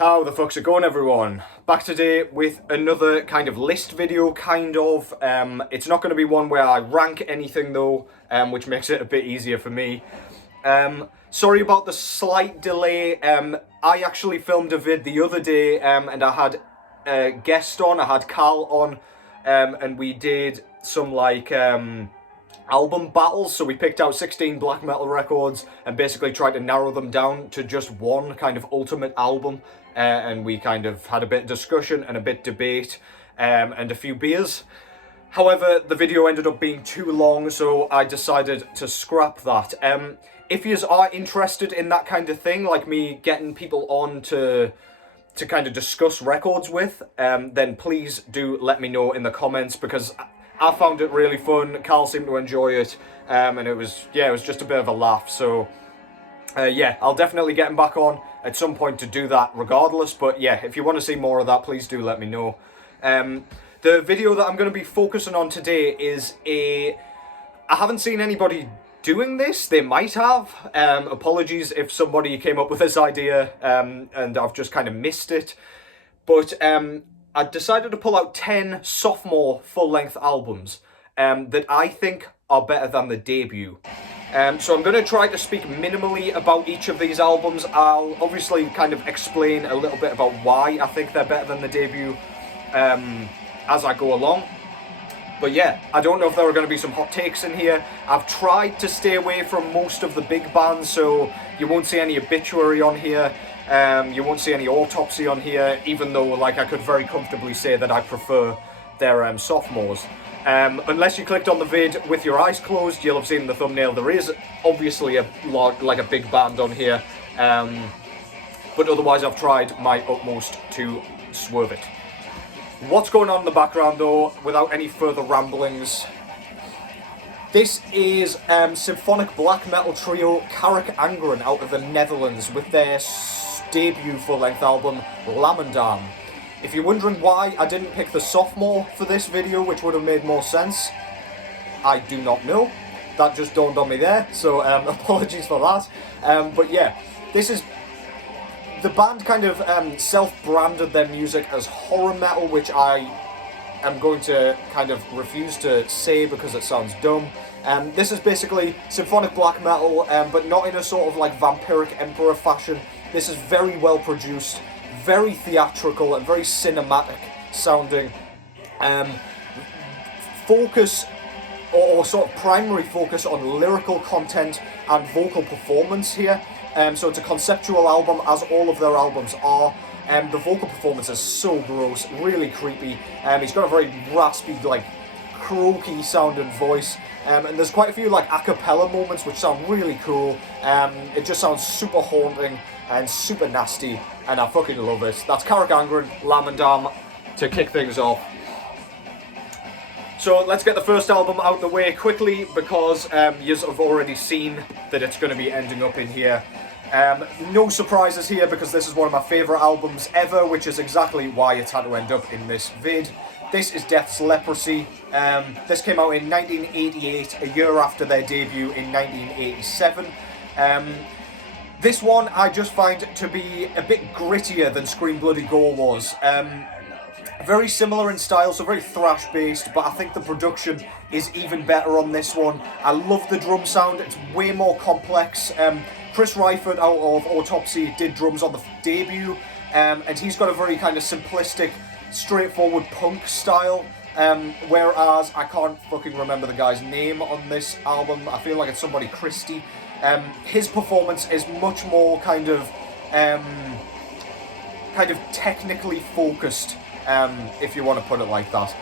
How the fuck's it going, everyone? Back today with another kind of list video, It's not going to be one where I rank anything though, which makes it a bit easier for me. Sorry about the slight delay. I actually filmed a vid the other day, and I had a guest on, I had Carl on, and we did some album battles. So we picked out 16 black metal records and basically tried to narrow them down to just one kind of ultimate album. And we kind of had a bit of discussion and a bit of debate, and a few beers. However, the video ended up being too long, so I decided to scrap that. If you are interested in that kind of thing, like me getting people on to kind of discuss records with, then please do let me know in the comments, because I found it really fun. Carl seemed to enjoy it, and it was just a bit of a laugh. So yeah, I'll definitely get him back on at some point to do that regardless. But yeah, if you want to see more of that, please do let me know. The video that I'm going to be focusing on today is I haven't seen anybody doing this. They might have. Apologies if somebody came up with this idea and I've just kind of missed it. But I decided to pull out 10 sophomore full-length albums that I think are better than the debut. So I'm going to try to speak minimally about each of these albums. I'll obviously kind of explain a little bit about why I think they're better than the debut as I go along. But yeah, I don't know if there are going to be some hot takes in here. I've tried to stay away from most of the big bands, so you won't see any Obituary on here. You won't see any Autopsy on here, even though I could very comfortably say that I prefer their sophomores. Unless you clicked on the vid with your eyes closed, you'll have seen the thumbnail. There is obviously a big band on here, but otherwise I've tried my utmost to swerve it. What's going on in the background though, without any further ramblings? This is symphonic black metal trio Carach Angren out of the Netherlands with their debut full-length album Lammendam. If you're wondering why I didn't pick the sophomore for this video, which would have made more sense, I do not know. That just dawned on me there, so apologies for that. But yeah, the band kind of self-branded their music as horror metal, which I am going to kind of refuse to say because it sounds dumb. This is basically symphonic black metal, but not in a sort of vampiric emperor fashion. This is very well produced, very theatrical and very cinematic sounding. Focus, or sort of primary focus on lyrical content and vocal performance here. So it's a conceptual album, as all of their albums are. The vocal performance is so gross, really creepy. He's got a very raspy, croaky sounding voice. And there's quite a few a cappella moments which sound really cool. It just sounds super haunting and super nasty, and I fucking love it. That's Carach Angren, Lammendam, to kick things off. So let's get the first album out the way quickly, because yous have already seen that it's going to be ending up in here. No surprises here, because this is one of my favourite albums ever, which is exactly why it's had to end up in this vid. This is Death's Leprosy. This came out in 1988, a year after their debut in 1987. This one I just find to be a bit grittier than Scream Bloody Gore was. Very similar in style, so very thrash based, but I think the production is even better on this one. I love the drum sound, it's way more complex. Chris Ryford out of Autopsy did drums on the debut, and he's got a very kind of simplistic, straightforward punk style. Whereas I can't fucking remember the guy's name on this album. I feel like it's somebody Christie. His performance is much more kind of technically focused, if you want to put it like that.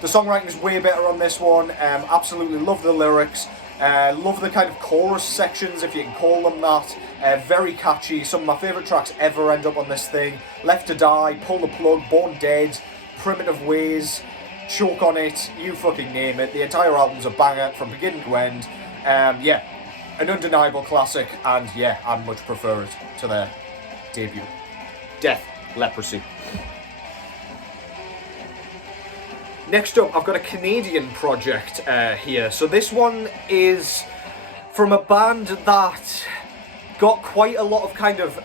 The songwriting is way better on this one. Absolutely love the lyrics. Love the kind of chorus sections, if you can call them that. Very catchy. Some of my favourite tracks ever end up on this thing. Left to Die, Pull the Plug, Born Dead, Primitive Ways, Choke on It, you fucking name it. The entire album's a banger from beginning to end. Yeah, an undeniable classic, and yeah, I much prefer it to their debut. Death, Leprosy. Next up, I've got a Canadian project here. So this one is from a band that got quite a lot of kind of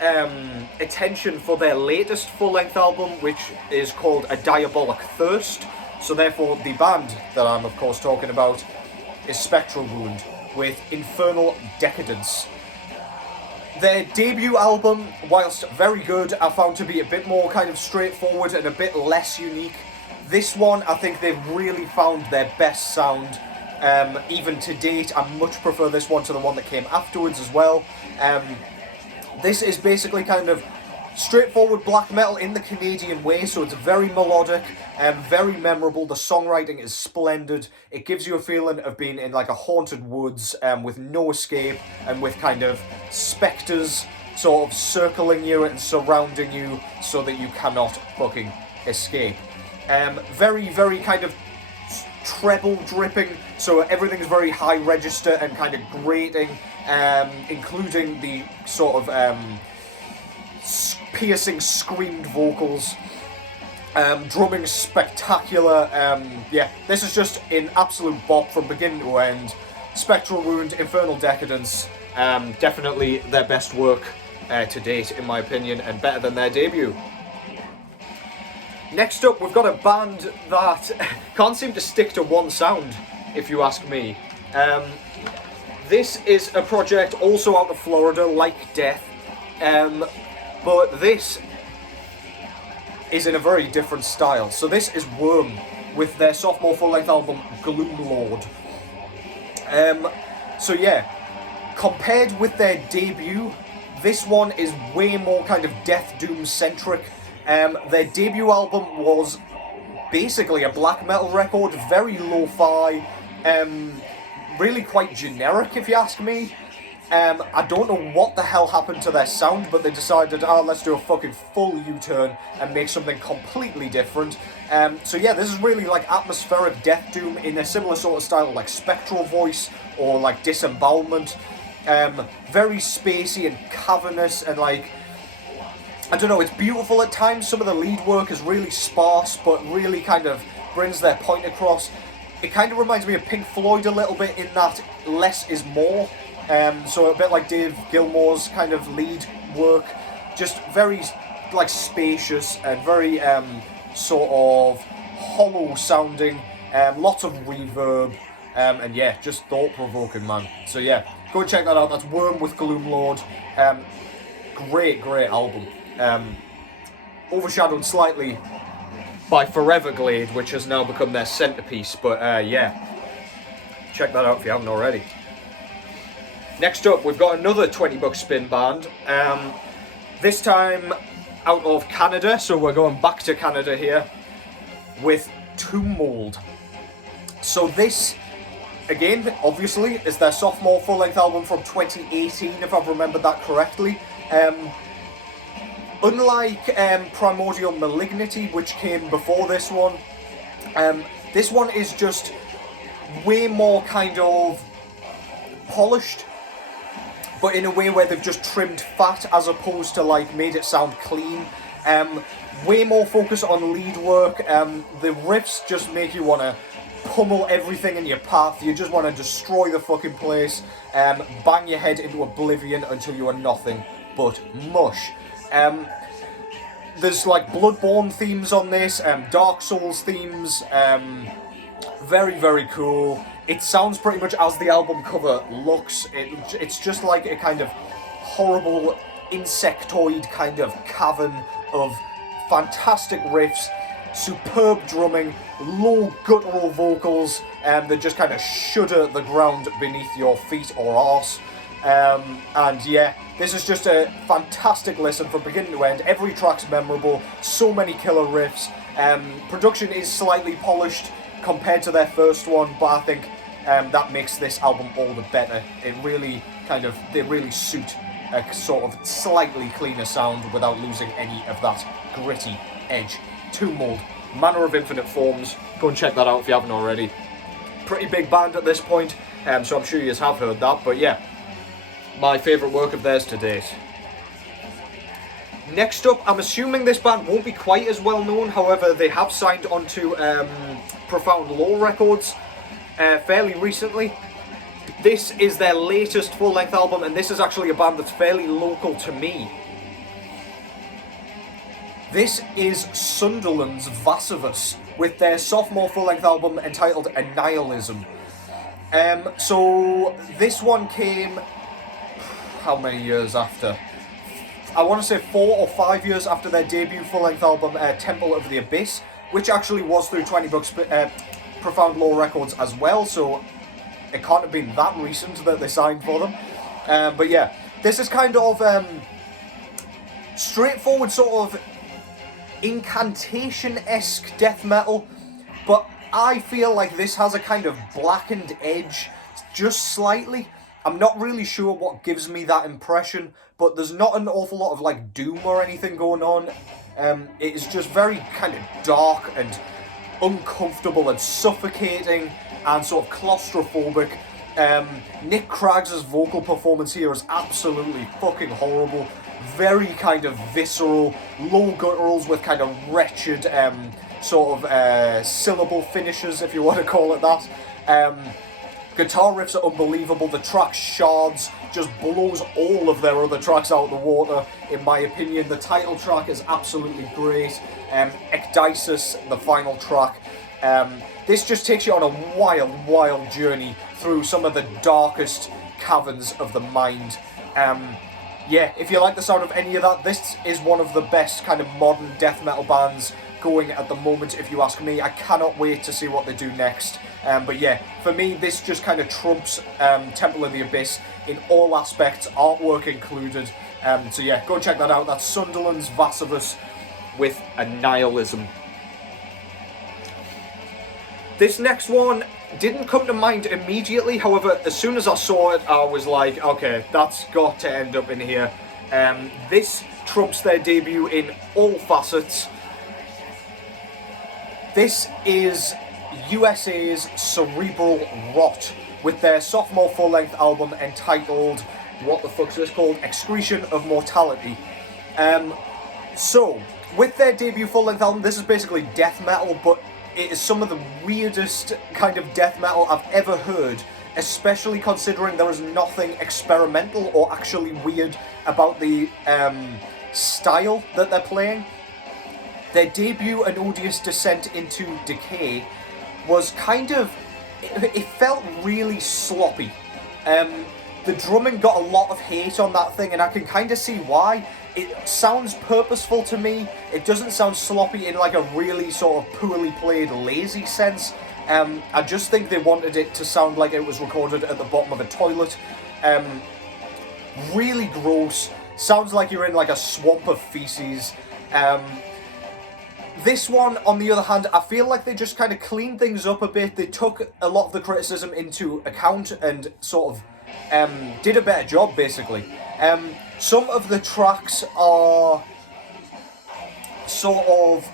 attention for their latest full-length album, which is called A Diabolic Thirst. So therefore, the band that I'm of course talking about is Spectral Wound with Infernal Decadence. Their debut album, whilst very good, I found to be a bit more kind of straightforward and a bit less unique. This one, I think they've really found their best sound. Even to date, I much prefer this one to the one that came afterwards as well. This is basically kind of straightforward black metal in the Canadian way, so it's very melodic and very memorable. The songwriting is splendid. It gives you a feeling of being in like a haunted woods with no escape and with kind of spectres sort of circling you and surrounding you so that you cannot fucking escape. Very, very kind of treble dripping, so everything's very high register and kind of grating, including the sort of piercing screamed vocals. Drumming spectacular. Yeah, this is just an absolute bop from beginning to end. Spectral Wound, Infernal Decadence, definitely their best work to date in my opinion, and better than their debut. Next up, we've got a band that can't seem to stick to one sound, if you ask me. This is a project also out of Florida, like Death, but this is in a very different style. So this is Worm with their sophomore full-length album, Gloom Lord. So yeah, compared with their debut, this one is way more kind of Death Doom centric. Their debut album was basically a black metal record, very lo-fi, really quite generic if you ask me. I don't know what the hell happened to their sound, but they decided, let's do a fucking full U-turn and make something completely different. So yeah, this is really like atmospheric Death Doom in a similar sort of style like Spectral Voice or like Disembowelment. Very spacey and cavernous and like, I don't know, it's beautiful at times. Some of the lead work is really sparse, but really kind of brings their point across. It kind of reminds me of Pink Floyd a little bit in that less is more. So a bit like Dave Gilmour's kind of lead work. Just very like spacious and very sort of hollow sounding. Lots of reverb. And yeah, just thought-provoking, man. So yeah, go and check that out. That's Worm with Gloom Lord. Great album. Overshadowed slightly by Foreverglade, which has now become their centerpiece, but yeah, check that out if you haven't already. Next up, we've got another $20 spin band, this time out of Canada, so we're going back to Canada here, with Tomb Mold. So this, again, obviously, is their sophomore full-length album from 2018, if I've remembered that correctly. Unlike Primordial Malignity, which came before this one is just way more kind of polished, but in a way where they've just trimmed fat as opposed to like made it sound clean. Way more focus on lead work. The riffs just make you want to pummel everything in your path. You just want to destroy the fucking place, bang your head into oblivion until you are nothing but mush. There's like Bloodborne themes on this, Dark Souls themes, very cool. It sounds pretty much as the album cover looks. It's just like a kind of horrible insectoid kind of cavern of fantastic riffs, superb drumming, low guttural vocals that just kind of shudder the ground beneath your feet or arse. And yeah, this is just a fantastic listen from beginning to end. Every track's memorable, so many killer riffs. Production is slightly polished compared to their first one, but I think that makes this album all the better. It really they really suit a sort of slightly cleaner sound without losing any of that gritty edge. Tomb Mold, Manner of Infinite Forms. Go and check that out if you haven't already. Pretty big band at this point, so I'm sure you have heard that, but yeah, my favourite work of theirs to date. Next up, I'm assuming this band won't be quite as well known, however they have signed onto Profound Law Records fairly recently. This is their latest full-length album, and this is actually a band that's fairly local to me. This is Sunderland's Vasivus, with their sophomore full-length album entitled Annihilism. So this one came, how many years after? I want to say 4 or 5 years after their debut full-length album, Temple of the Abyss, which actually was through 20 Bucks Profound Law Records as well, so it can't have been that recent that they signed for them. But yeah, this is kind of straightforward sort of incantation-esque death metal, but I feel like this has a kind of blackened edge, just slightly. I'm not really sure what gives me that impression, but there's not an awful lot of like doom or anything going on. It is just very kind of dark and uncomfortable and suffocating and sort of claustrophobic. Nick Craggs' vocal performance here is absolutely fucking horrible. Very kind of visceral, low gutturals with kind of wretched sort of syllable finishes, if you want to call it that. Guitar riffs are unbelievable. The track Shards just blows all of their other tracks out of the water, in my opinion. The title track is absolutely great. Ecdysis, the final track. This just takes you on a wild, wild journey through some of the darkest caverns of the mind. Yeah, if you like the sound of any of that, this is one of the best kind of modern death metal bands going at the moment, if you ask me. I cannot wait to see what they do next. But yeah, for me, this just kind of trumps Temple of the Abyss in all aspects, artwork included. So yeah, go check that out. That's Sunderland's Vasivus with Annihilism. This next one didn't come to mind immediately, however, as soon as I saw it, I was like, okay, that's got to end up in here. This trumps their debut in all facets. This is USA's Cerebral Rot, with their sophomore full-length album entitled, what the fuck's this called? Excretion of Mortality. So, with their debut full-length album, this is basically death metal, but it is some of the weirdest kind of death metal I've ever heard, especially considering there is nothing experimental or actually weird about the style that they're playing. Their debut, An Odious Descent into Decay, was kind of, it felt really sloppy. The drumming got a lot of hate on that thing, and I can kind of see why. It sounds purposeful to me. It doesn't sound sloppy in like a really sort of poorly played, lazy sense. I just think they wanted it to sound like it was recorded at the bottom of a toilet. Really gross. Sounds like you're in like a swamp of feces. This one, on the other hand, I feel like they just kind of cleaned things up a bit. They took a lot of the criticism into account and sort of did a better job, basically. Some of the tracks are sort of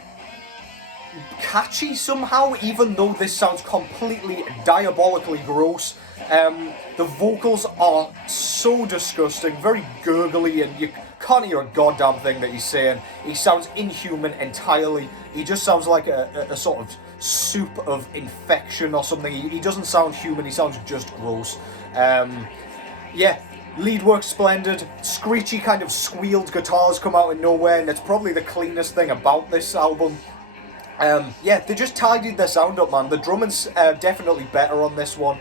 catchy somehow, even though this sounds completely diabolically gross. The vocals are so disgusting, very gurgly, and you can't hear a goddamn thing that he's saying. He sounds inhuman entirely. He just sounds like a sort of soup of infection or something. He doesn't sound human, he sounds just gross. Yeah, lead work splendid. Screechy kind of squealed guitars come out of nowhere, and it's probably the cleanest thing about this album. Yeah, they just tidied their sound up, man. The drumming's definitely better on this one,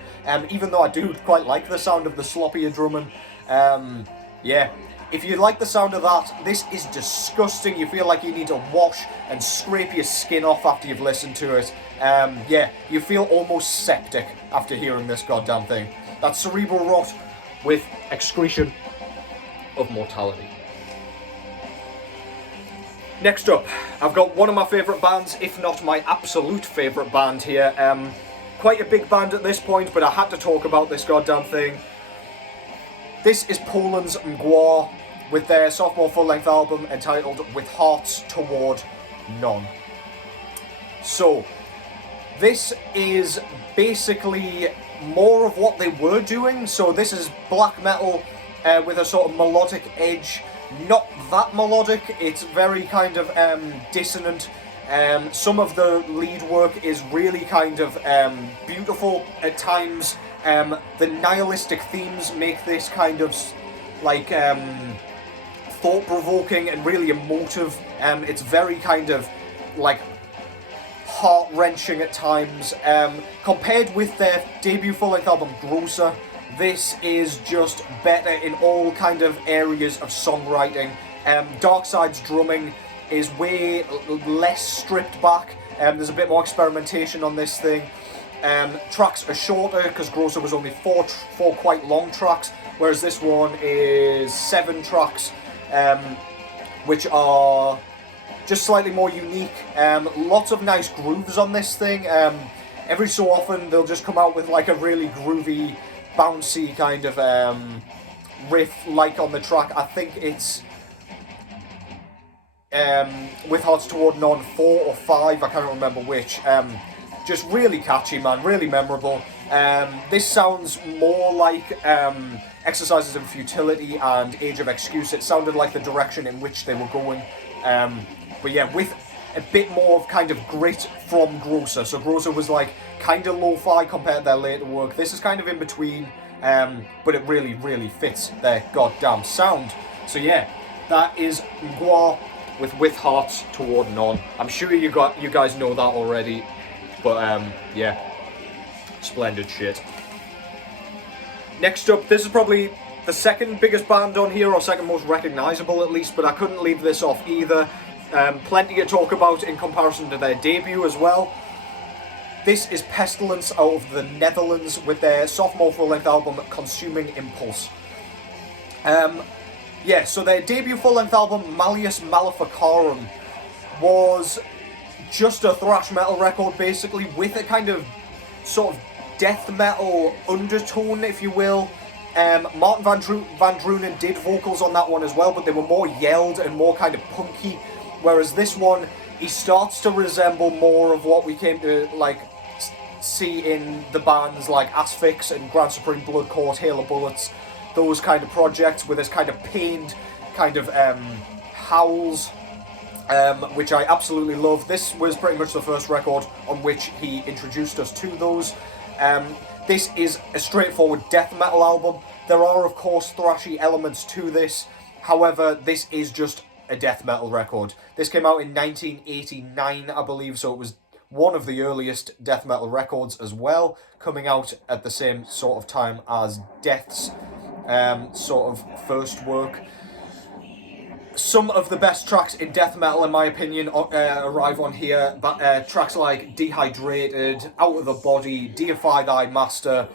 even though I do quite like the sound of the sloppier drumming. Yeah, if you like the sound of that, this is disgusting. You feel like you need to wash and scrape your skin off after you've listened to it. Yeah, you feel almost septic after hearing this goddamn thing. That's Cerebral Rot with Excretion of Mortality. Next up, I've got one of my favourite bands, if not my absolute favourite band here. Quite a big band at this point, but I had to talk about this goddamn thing. This is Poland's Gwar, with their sophomore full-length album entitled With Hearts Toward None. So, this is basically more of what they were doing. So this is black metal with a sort of melodic edge. Not that melodic, it's very kind of dissonant. Some of the lead work is really kind of beautiful at times, The nihilistic themes make this kind of like thought-provoking and really emotive. It's very kind of like heart-wrenching at times. Compared with their debut full-length album Grosser, this is just better in all kind of areas of songwriting. Darkside's drumming is way less stripped back. There's a bit more experimentation on this thing. Tracks are shorter because Grosser was only four quite long tracks, whereas this one is 7 tracks, which are just slightly more unique. Lots of nice grooves on this thing. Every so often they'll just come out with like a really groovy, bouncy kind of riff, like on the track. I think it's With Hearts Toward None 4 or 5, I can't remember which. Just really catchy, man, really memorable. This sounds more like Exercises in Futility and Age of Excuse. It sounded like the direction in which they were going. But yeah, with a bit more of kind of grit from Grosser. So Grosser was like kind of lo-fi compared to their later work. This is kind of in between, but it really, really fits their goddamn sound. So yeah, that is Gwar with Hearts Toward None. I'm sure you guys know that already, but yeah, splendid shit. Next up, this is probably the second biggest band on here, or second most recognisable at least, but I couldn't leave this off either. Plenty to talk about in comparison to their debut as well. This is Pestilence out of the Netherlands with their sophomore full-length album Consuming Impulse. Yeah, so their debut full-length album Malleus Maleficarum was just a thrash metal record basically, with a kind of sort of death metal undertone, if you will. Martin Van Drunen did vocals on that one as well, but they were more yelled and more kind of punky, whereas this one, he starts to resemble more of what we came to like see in the bands like Asphyx and Grand Supreme Blood Court, Hail of Bullets, those kind of projects with this kind of pained kind of howls, which I absolutely love. This was pretty much the first record on which he introduced us to those. This is a straightforward death metal album. There are, of course, thrashy elements to this. However, this is just a death metal record. This came out in 1989, I believe, so it was one of the earliest death metal records as well, coming out at the same sort of time as Death's sort of first work. Some of the best tracks in death metal, in my opinion, arrive on here. But tracks like Dehydrated, Out of the Body, Deify Thy Master,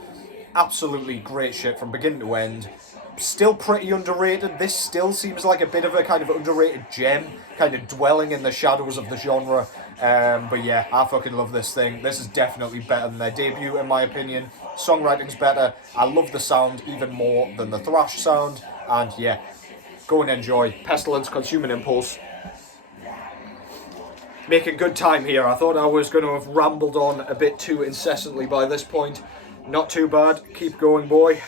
absolutely great shit from beginning to end. Still pretty underrated. This still seems like a bit of a kind of underrated gem, kind of dwelling in the shadows of the genre. But yeah, I fucking love this thing. This is definitely better than their debut, in my opinion. Songwriting's better. I love the sound even more than the thrash sound. And yeah, go and enjoy Pestilence, Consuming Impulse. Making good time here. I thought I was going to have rambled on a bit too incessantly by this point. Not too bad. Keep going, boy.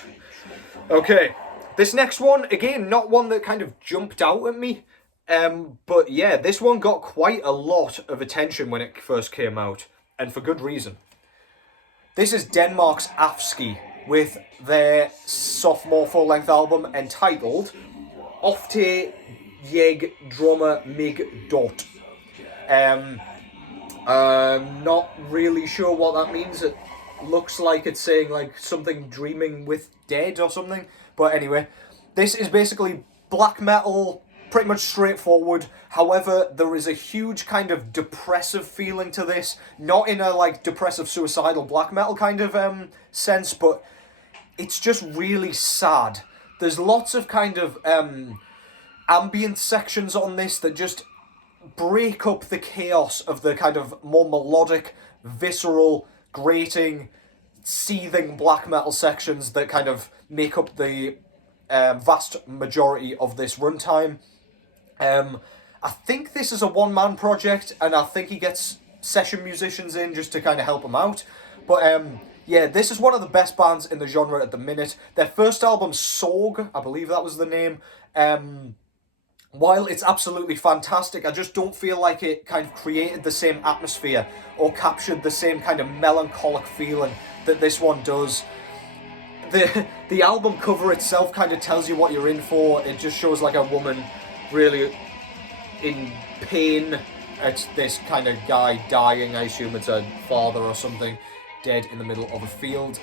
Okay, this next one, again, not one that kind of jumped out at me. But yeah, this one got quite a lot of attention when it first came out. And for good reason. This is Denmark's Afsky with their sophomore full-length album entitled Ofte Jeg Drummer Mig Dot. I'm not really sure what that means. It looks like it's saying like something dreaming with dead or something. But anyway, this is basically black metal, pretty much straightforward. However, there is a huge kind of depressive feeling to this. Not in a like depressive suicidal black metal kind of sense, but it's just really sad. There's lots of kind of ambient sections on this that just break up the chaos of the kind of more melodic, visceral, grating, seething black metal sections that kind of make up the vast majority of this runtime. I think this is a one-man project, and I think he gets session musicians in just to kind of help him out. But yeah, this is one of the best bands in the genre at the minute. Their first album, Sorg, I believe that was the name. While it's absolutely fantastic, I just don't feel like it kind of created the same atmosphere or captured the same kind of melancholic feeling that this one does. the album cover itself kind of tells you what you're in for. It just shows like a woman really in pain. It's this kind of guy dying. I assume it's a father or something, dead in the middle of a field.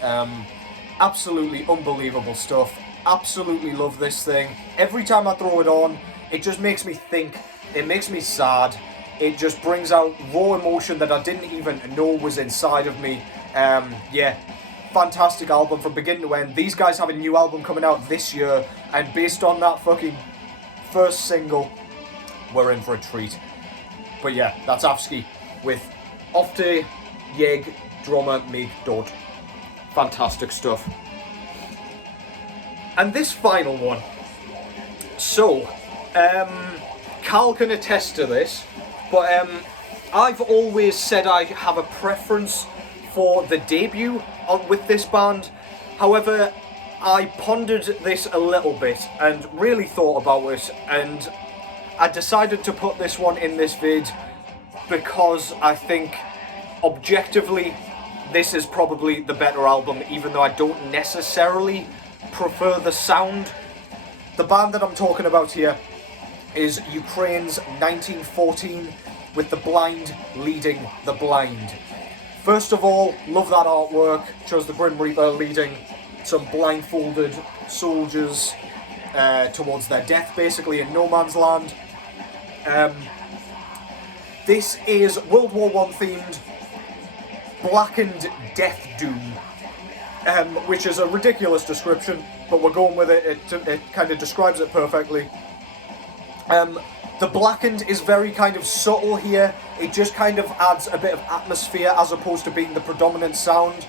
Absolutely unbelievable stuff. Absolutely love this thing. Every time I throw it on, it just makes me think. It makes me sad. It just brings out raw emotion that I didn't even know was inside of me. Yeah, fantastic album from beginning to end. These guys have a new album coming out this year, and based on that fucking first single, we're in for a treat. But yeah, that's Afsky with Ofte Jeg Drummer Mig Dod. Fantastic stuff. And this final one. So, Carl can attest to this, but I've always said I have a preference for the debut with this band. However, I pondered this a little bit and really thought about it, and I decided to put this one in this vid because I think objectively this is probably the better album, even though I don't necessarily prefer the sound. The band that I'm talking about here is Ukraine's 1914 with The Blind Leading the Blind. First of all, love that artwork. Shows the Grim Reaper leading some blindfolded soldiers towards their death, basically in no man's land. This is World War I themed blackened death doom, which is a ridiculous description, but we're going with it. It kind of describes it perfectly. The blackened is very kind of subtle here. It just kind of adds a bit of atmosphere as opposed to being the predominant sound.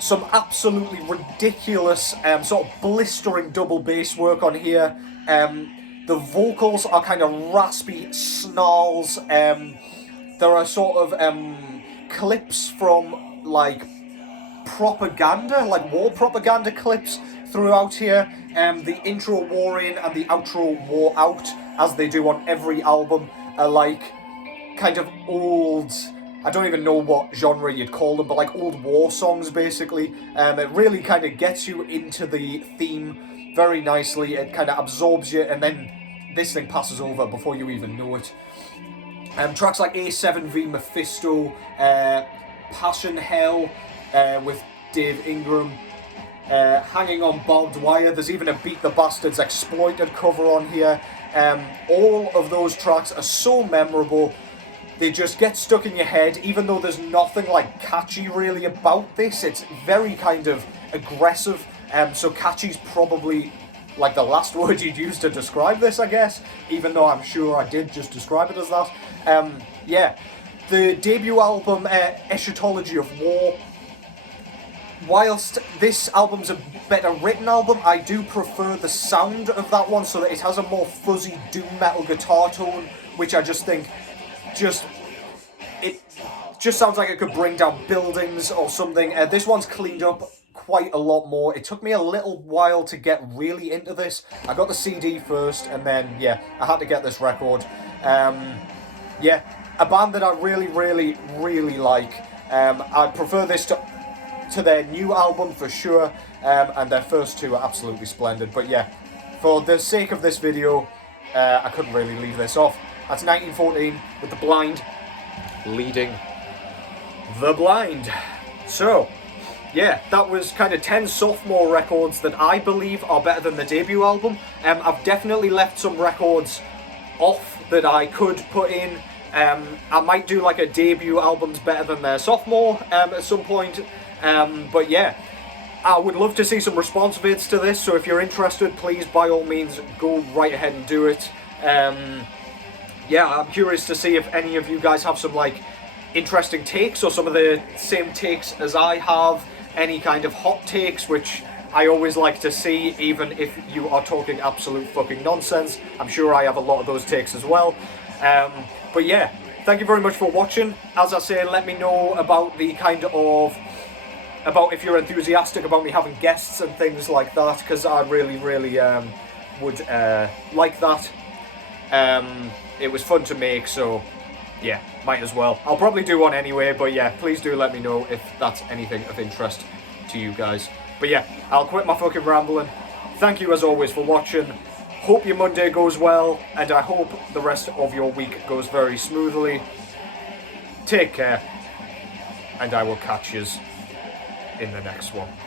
Some absolutely ridiculous, sort of blistering double bass work on here. The vocals are kind of raspy snarls. There are sort of clips from like propaganda, like war propaganda clips throughout here. The intro war in and the outro war out, as they do on every album, are like kind of old, I don't even know what genre you'd call them, but like old war songs basically. It really kind of gets you into the theme very nicely. It kind of absorbs you, and then this thing passes over before you even know it. Tracks like A7V Mephisto, Passion Hell with Dave Ingram, Hanging on Barbed Wire. There's even a Beat the Bastards Exploited cover on here. All of those tracks are so memorable. They just get stuck in your head, even though there's nothing like catchy really about this. It's very kind of aggressive, so catchy's probably like the last word you'd use to describe this, I guess, even though I'm sure I did just describe it as that. Yeah, the debut album, Eschatology of War, whilst this album's a better written album, I do prefer the sound of that one, so that it has a more fuzzy doom metal guitar tone, which I just think it just sounds like it could bring down buildings or something. This one's cleaned up quite a lot more. It took me a little while to get really into this. I got the CD first, and then yeah, I had to get this record. Yeah, a band that I really like. I prefer this to their new album for sure, and their first two are absolutely splendid. But yeah, for the sake of this video, I couldn't really leave this off. That's 1914 with The Blind Leading the Blind. So yeah, that was kind of 10 sophomore records that I believe are better than the debut album. I've definitely left some records off that I could put in. I might do like a debut album's better than their sophomore at some point. But yeah, I would love to see some response vids to this, so if you're interested, please by all means go right ahead and do it. Yeah, I'm curious to see if any of you guys have some like interesting takes, or some of the same takes as I have, any kind of hot takes, which I always like to see, even if you are talking absolute fucking nonsense. I'm sure I have a lot of those takes as well. But yeah, thank you very much for watching. As I say, let me know about the kind of, about if you're enthusiastic about me having guests and things like that, because I really would like that. It was fun to make, so yeah, might as well. I'll probably do one anyway, but yeah, please do let me know if that's anything of interest to you guys. But yeah, I'll quit my fucking rambling. Thank you as always for watching. Hope your Monday goes well, and I hope the rest of your week goes very smoothly. Take care, and I will catch yous in the next one.